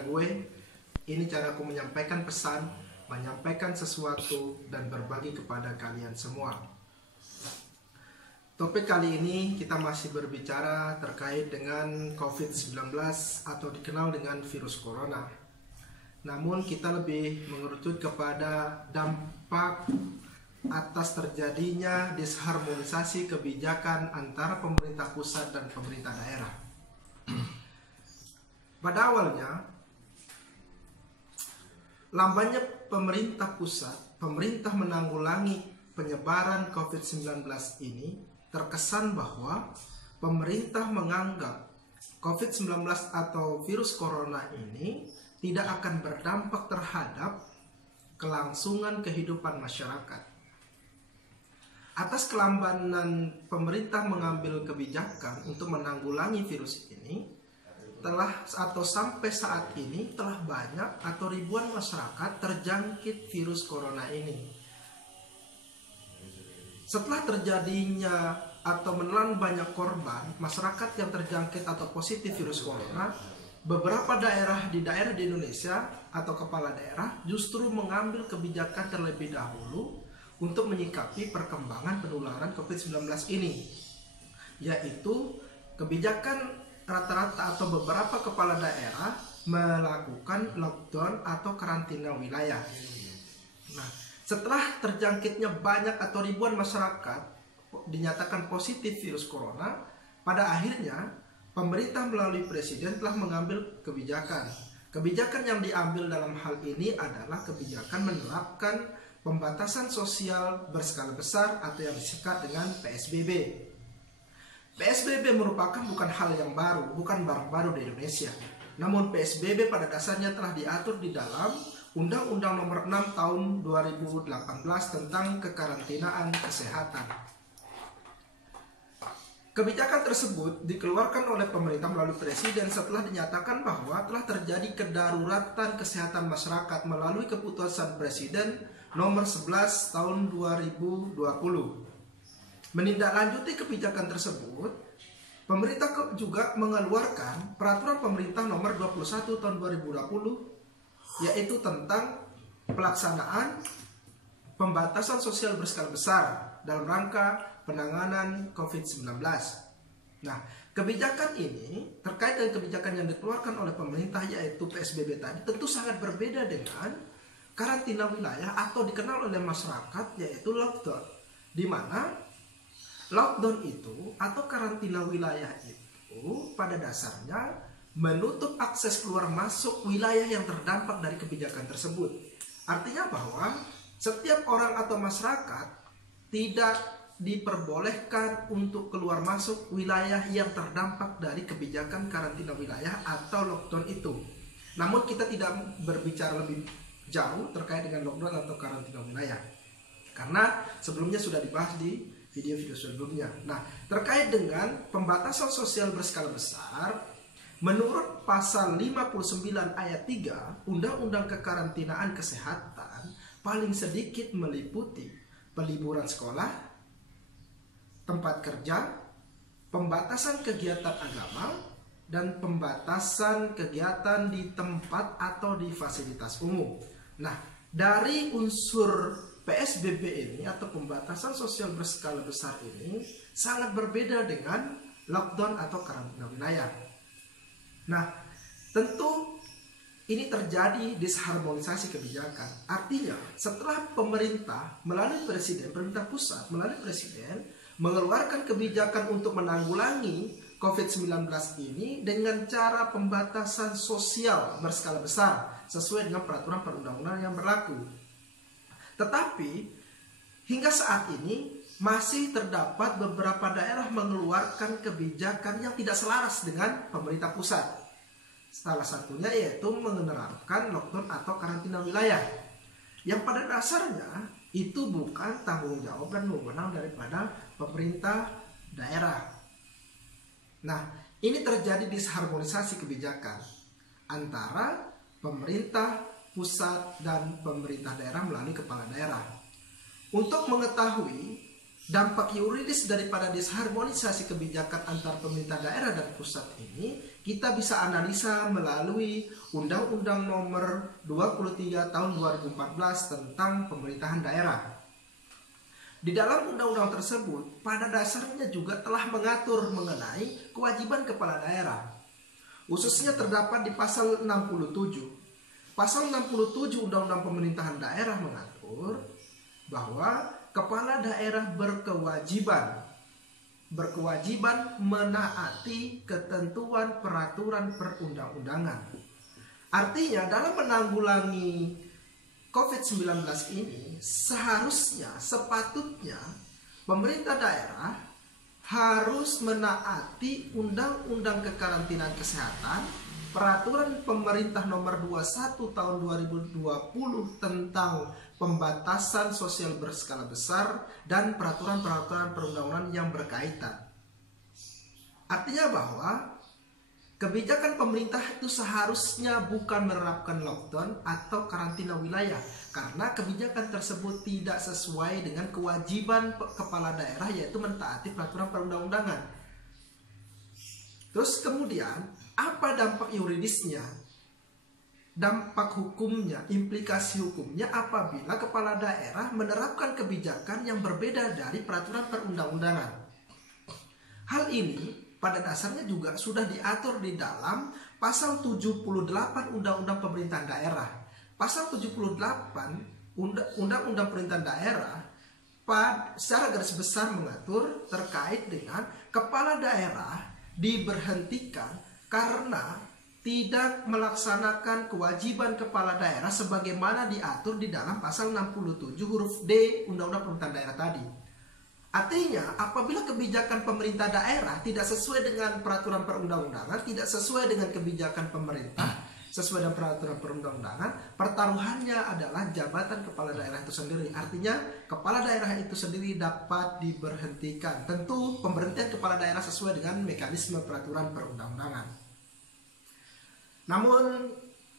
cara gue, ini cara aku menyampaikan pesan, menyampaikan sesuatu, dan berbagi kepada kalian semua. Topik kali ini kita masih berbicara terkait dengan COVID-19 atau dikenal dengan virus corona. Namun kita lebih mengerucut kepada dampak atas terjadinya disharmonisasi kebijakan antara pemerintah pusat dan pemerintah daerah. Pada awalnya, lambannya pemerintah pusat, pemerintah menanggulangi penyebaran COVID-19 ini terkesan bahwa pemerintah menganggap COVID-19 atau virus corona ini tidak akan berdampak terhadap kelangsungan kehidupan masyarakat. Atas kelambanan pemerintah mengambil kebijakan untuk menanggulangi virus ini, sampai saat ini telah banyak atau ribuan masyarakat terjangkit virus corona ini. Setelah terjadinya atau menelan banyak korban masyarakat yang terjangkit atau positif virus corona, beberapa daerah di Indonesia atau kepala daerah justru mengambil kebijakan terlebih dahulu untuk menyikapi perkembangan penularan COVID-19 ini, yaitu kebijakan rata-rata atau beberapa kepala daerah melakukan lockdown atau karantina wilayah. Nah, setelah terjangkitnya banyak atau ribuan masyarakat dinyatakan positif virus corona, pada akhirnya pemerintah melalui presiden telah mengambil kebijakan. Kebijakan yang diambil dalam hal ini adalah kebijakan menerapkan pembatasan sosial berskala besar atau yang disingkat dengan PSBB. PSBB merupakan bukan hal yang baru, bukan barang baru di Indonesia. Namun PSBB pada dasarnya telah diatur di dalam Undang-Undang Nomor 6 Tahun 2018 tentang kekarantinaan kesehatan. Kebijakan tersebut dikeluarkan oleh pemerintah melalui presiden setelah dinyatakan bahwa telah terjadi kedaruratan kesehatan masyarakat melalui keputusan presiden nomor 11 tahun 2020. Menindaklanjuti kebijakan tersebut, pemerintah juga mengeluarkan peraturan pemerintah nomor 21 tahun 2020 yaitu tentang pelaksanaan pembatasan sosial berskala besar dalam rangka penanganan COVID-19. Nah, kebijakan ini terkait dengan kebijakan yang dikeluarkan oleh pemerintah yaitu PSBB tadi tentu sangat berbeda dengan karantina wilayah atau dikenal oleh masyarakat yaitu lockdown, di mana lockdown itu atau karantina wilayah itu pada dasarnya menutup akses keluar masuk wilayah yang terdampak dari kebijakan tersebut. Artinya bahwa setiap orang atau masyarakat tidak diperbolehkan untuk keluar masuk wilayah yang terdampak dari kebijakan karantina wilayah atau lockdown itu. Namun kita tidak berbicara lebih jauh terkait dengan lockdown atau karantina wilayah, karena sebelumnya sudah dibahas di video-video sebelumnya. Nah, terkait dengan pembatasan sosial berskala besar, menurut pasal 59 ayat 3 Undang-Undang Kekarantinaan Kesehatan, paling sedikit meliputi peliburan sekolah, tempat kerja, pembatasan kegiatan agama, dan pembatasan kegiatan di tempat atau di fasilitas umum. Nah, dari unsur PSBB ini atau pembatasan sosial berskala besar ini sangat berbeda dengan lockdown atau karantina wilayah. Nah, tentu ini terjadi disharmonisasi kebijakan. Artinya, setelah pemerintah melalui presiden, pemerintah pusat melalui presiden mengeluarkan kebijakan untuk menanggulangi COVID-19 ini dengan cara pembatasan sosial berskala besar sesuai dengan peraturan perundang-undangan yang berlaku. Tetapi hingga saat ini masih terdapat beberapa daerah mengeluarkan kebijakan yang tidak selaras dengan pemerintah pusat. Salah satunya yaitu menerapkan lockdown atau karantina wilayah, yang pada dasarnya itu bukan tanggung jawab dan wewenang daripada pemerintah daerah. Nah, ini terjadi disharmonisasi kebijakan antara pemerintah pusat dan pemerintah daerah melalui kepala daerah. Untuk mengetahui dampak yuridis daripada disharmonisasi kebijakan antar pemerintah daerah dan pusat ini, kita bisa analisa melalui Undang-Undang Nomor 23 Tahun 2014 tentang pemerintahan daerah. Di dalam undang-undang tersebut, pada dasarnya juga telah mengatur mengenai kewajiban kepala daerah. Khususnya terdapat di pasal 67. Pasal 67 Undang-Undang Pemerintahan Daerah mengatur bahwa kepala daerah berkewajiban menaati ketentuan peraturan perundang-undangan. Artinya dalam menanggulangi COVID-19 ini sepatutnya pemerintah daerah harus menaati Undang-Undang Kekarantinaan Kesehatan, Peraturan Pemerintah Nomor 21 Tahun 2020 tentang pembatasan sosial berskala besar, dan peraturan-peraturan perundang-undangan yang berkaitan. Artinya bahwa kebijakan pemerintah itu seharusnya bukan menerapkan lockdown atau karantina wilayah, karena kebijakan tersebut tidak sesuai dengan kewajiban kepala daerah, yaitu mentaati peraturan perundang-undangan. Terus kemudian apa dampak yuridisnya, dampak hukumnya, implikasi hukumnya apabila kepala daerah menerapkan kebijakan yang berbeda dari peraturan perundang-undangan? Hal ini pada dasarnya juga sudah diatur di dalam pasal 78 Undang-Undang Pemerintahan Daerah. Pasal 78 Undang-Undang Pemerintahan Daerah secara garis besar mengatur terkait dengan kepala daerah diberhentikan karena tidak melaksanakan kewajiban kepala daerah sebagaimana diatur di dalam pasal 67 huruf D Undang-Undang Pemerintahan Daerah tadi. Artinya apabila kebijakan pemerintah daerah tidak sesuai dengan peraturan perundang-undangan, tidak sesuai dengan kebijakan pemerintah, sesuai dengan peraturan perundang-undangan, pertaruhannya adalah jabatan kepala daerah itu sendiri. Artinya kepala daerah itu sendiri dapat diberhentikan. Tentu pemberhentian kepala daerah sesuai dengan mekanisme peraturan perundang-undangan. Namun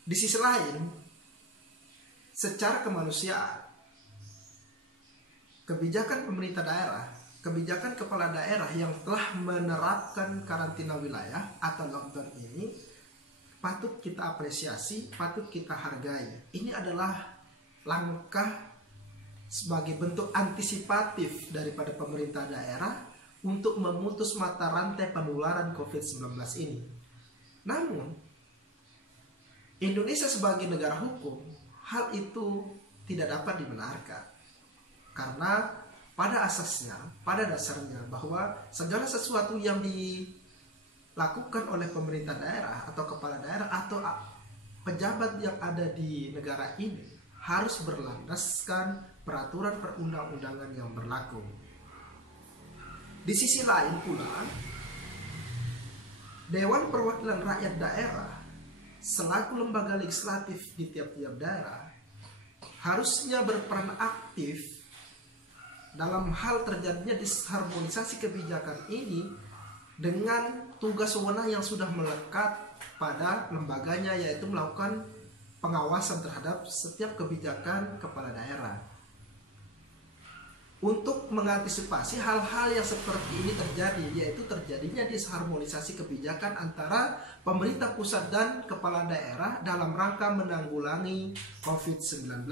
di sisi lain, secara kemanusiaan, kebijakan pemerintah daerah, kebijakan kepala daerah yang telah menerapkan karantina wilayah atau lockdown ini patut kita apresiasi, patut kita hargai. Ini adalah langkah sebagai bentuk antisipatif daripada pemerintah daerah untuk memutus mata rantai penularan COVID-19 ini. Namun, Indonesia sebagai negara hukum, hal itu tidak dapat dibenarkan. Karena pada asasnya, pada dasarnya bahwa segala sesuatu yang dilakukan oleh pemerintah daerah atau kepala daerah atau pejabat yang ada di negara ini harus berlandaskan peraturan perundang-undangan yang berlaku. Di sisi lain pula, Dewan Perwakilan Rakyat Daerah selaku lembaga legislatif di tiap-tiap daerah harusnya berperan aktif dalam hal terjadinya disharmonisasi kebijakan ini dengan tugas wewenang yang sudah melekat pada lembaganya, yaitu melakukan pengawasan terhadap setiap kebijakan kepala daerah. Untuk mengantisipasi hal-hal yang seperti ini terjadi, yaitu terjadinya disharmonisasi kebijakan antara pemerintah pusat dan kepala daerah dalam rangka menanggulangi COVID-19.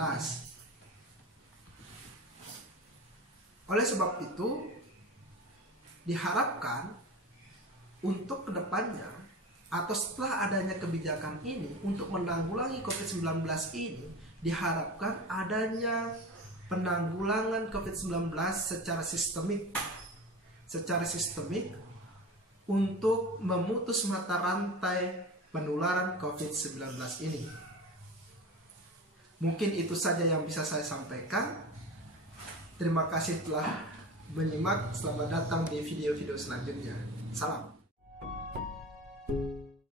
Oleh sebab itu, diharapkan untuk kedepannya atau setelah adanya kebijakan ini untuk menanggulangi COVID-19 ini, diharapkan adanya penanggulangan COVID-19 secara sistemik untuk memutus mata rantai penularan COVID-19 ini. Mungkin itu saja yang bisa saya sampaikan. Terima kasih telah menyimak. Selamat datang di video-video selanjutnya. Salam.